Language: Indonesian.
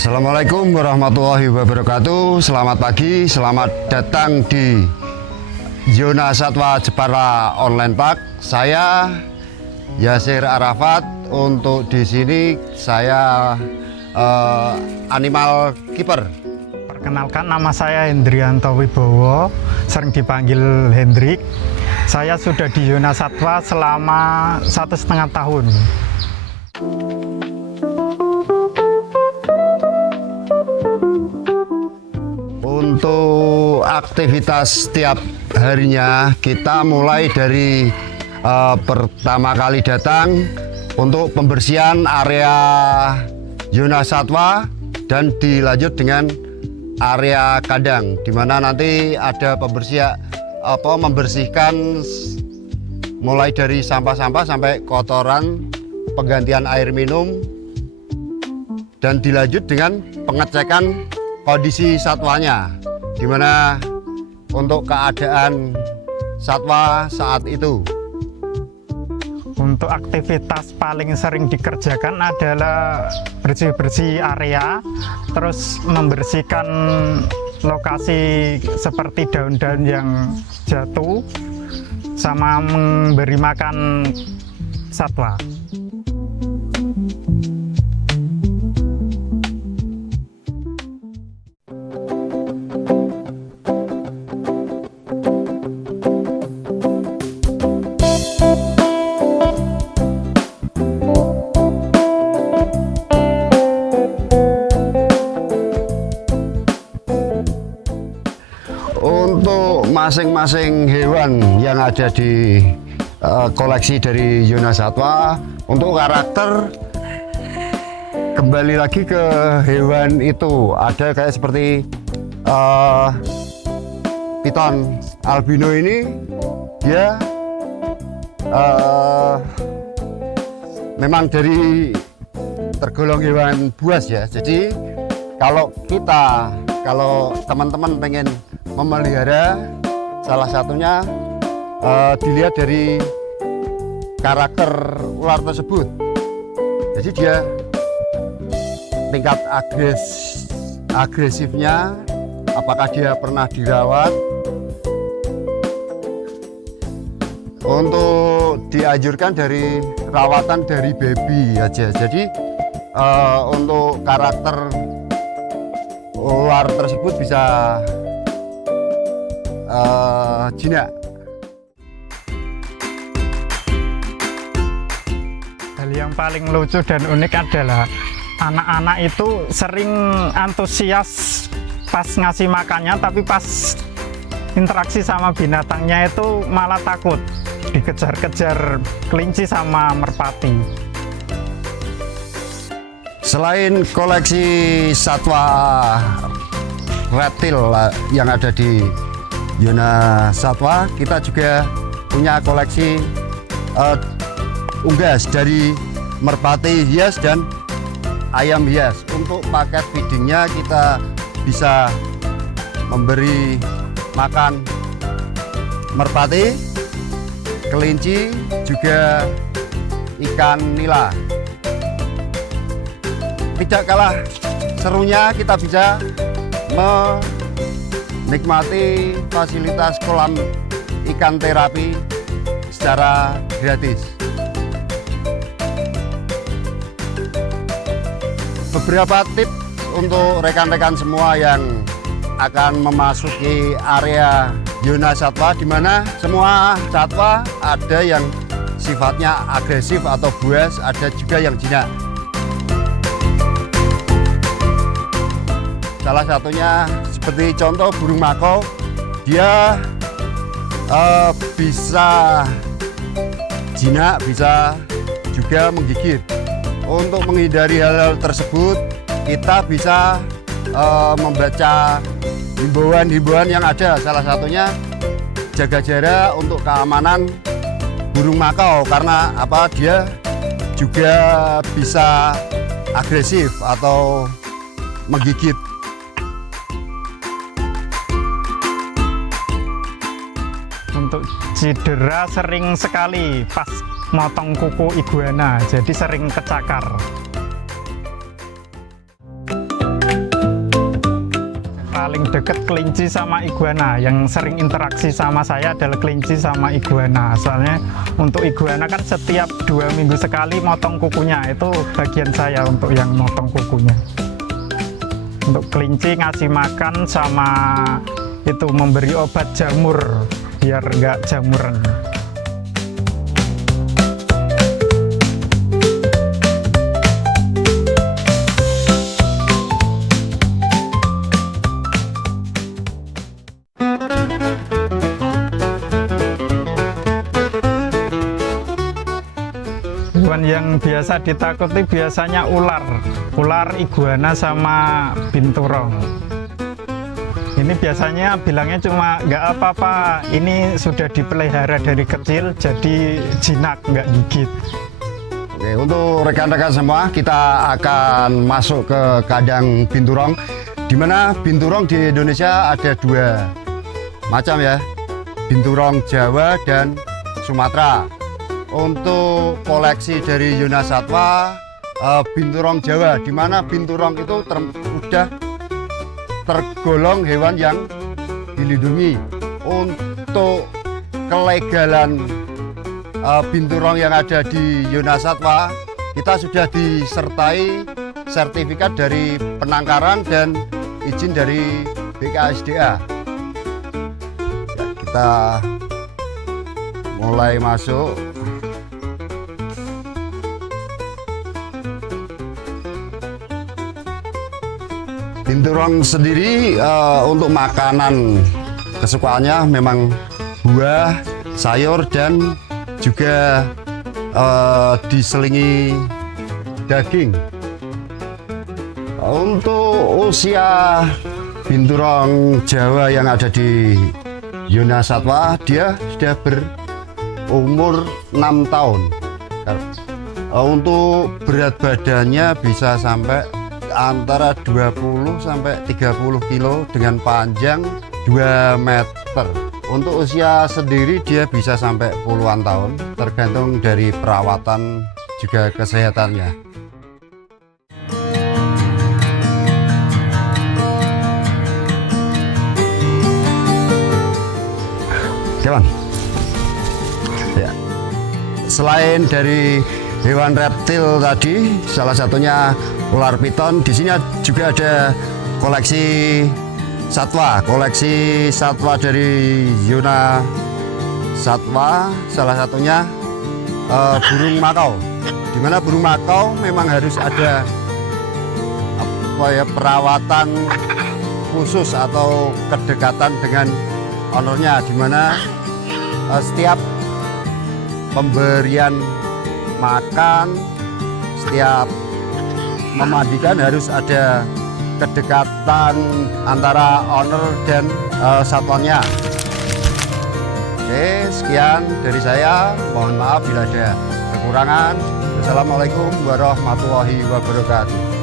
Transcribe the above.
Assalamualaikum warahmatullahi wabarakatuh. Selamat pagi, selamat datang di Zona Satwa Jepara Online Park. Saya Yasir Arafat. Untuk di sini saya animal keeper. Perkenalkan, nama saya Hendrianto Wibowo, sering dipanggil Hendrik. Saya sudah di Zona Satwa selama 1,5 tahun. Untuk aktivitas setiap harinya kita mulai dari pertama kali datang untuk pembersihan area zona satwa dan dilanjut dengan area kandang, di mana nanti ada membersihkan mulai dari sampah-sampah sampai kotoran, penggantian air minum, dan dilanjut dengan pengecekan kondisi satwanya, di mana untuk keadaan satwa saat itu. Untuk aktivitas paling sering dikerjakan adalah bersih-bersih area, terus membersihkan lokasi seperti daun-daun yang jatuh, sama memberi makan satwa. Untuk masing-masing hewan yang ada di koleksi dari Zona Satwa, untuk karakter kembali lagi ke hewan itu, ada kayak seperti piton albino ini, dia memang dari tergolong hewan buas ya. Jadi kalau teman-teman pengen memelihara, salah satunya dilihat dari karakter ular tersebut. Jadi dia tingkat agresifnya, apakah dia pernah dirawat. Untuk dianjurkan dari rawatan dari baby aja. Jadi untuk karakter ular tersebut bisa jinak. Hal yang paling lucu dan unik adalah anak-anak itu sering antusias pas ngasih makannya, tapi pas interaksi sama binatangnya itu malah takut, dikejar-kejar kelinci sama merpati. Selain koleksi satwa reptil yang ada di Zona Satwa, kita juga punya koleksi unggas dari merpati hias dan ayam hias. Untuk paket feedingnya kita bisa memberi makan merpati, kelinci, juga ikan nila. Tidak kalah serunya, kita bisa menikmati fasilitas kolam ikan terapi secara gratis. Beberapa tips untuk rekan-rekan semua yang akan memasuki area Zona Satwa, di mana semua satwa ada yang sifatnya agresif atau buas, ada juga yang jinak. Salah satunya seperti contoh burung makau, dia bisa jinak, bisa juga menggigit. Untuk menghindari hal-hal tersebut, kita bisa membaca himbauan-himbauan yang ada, salah satunya jaga jarak untuk keamanan burung makau, karena apa, dia juga bisa agresif atau menggigit. Untuk cedera sering sekali pas motong kuku iguana, jadi sering kecakar. Paling deket kelinci sama iguana, yang sering interaksi sama saya adalah kelinci sama iguana. Soalnya untuk iguana kan setiap 2 minggu sekali motong kukunya, itu bagian saya untuk yang motong kukunya. Untuk kelinci ngasih makan sama itu memberi obat jamur biar nggak jamuran. Hewan yang biasa ditakuti biasanya ular iguana sama binturong. Ini biasanya bilangnya cuma nggak apa-apa, ini sudah dipelihara dari kecil jadi jinak, nggak gigit. Oke, untuk rekan-rekan semua, kita akan masuk ke kandang binturong, di mana binturong di Indonesia ada 2 macam ya, binturong Jawa dan Sumatera. Untuk koleksi dari Yunasatwa, binturong Jawa, di mana binturong itu sudah tergolong hewan yang dilindungi. Untuk kelegalan binturong yang ada di Yunasatwa, kita sudah disertai sertifikat dari penangkaran dan izin dari BKSDA. Ya, kita mulai masuk. Binturong sendiri untuk makanan kesukaannya memang buah, sayur, dan juga diselingi daging. Untuk usia binturong Jawa yang ada di Yunasatwa, dia sudah berumur 6 tahun. Untuk berat badannya bisa sampai antara 20 sampai 30 kilo dengan panjang 2 meter. Untuk usia sendiri dia bisa sampai puluhan tahun, tergantung dari perawatan juga kesehatannya. Kawan, ya. Selain dari hewan reptil tadi, salah satunya ular piton, di sini juga ada koleksi satwa dari Yunasatwa, salah satunya burung makau. Di mana burung makau memang harus ada perawatan khusus atau kedekatan dengan ownernya, di mana setiap pemberian makan, setiap memandikan harus ada kedekatan antara owner dan satwanya. Oke, sekian dari saya. Mohon maaf bila ada kekurangan. Wassalamualaikum warahmatullahi wabarakatuh.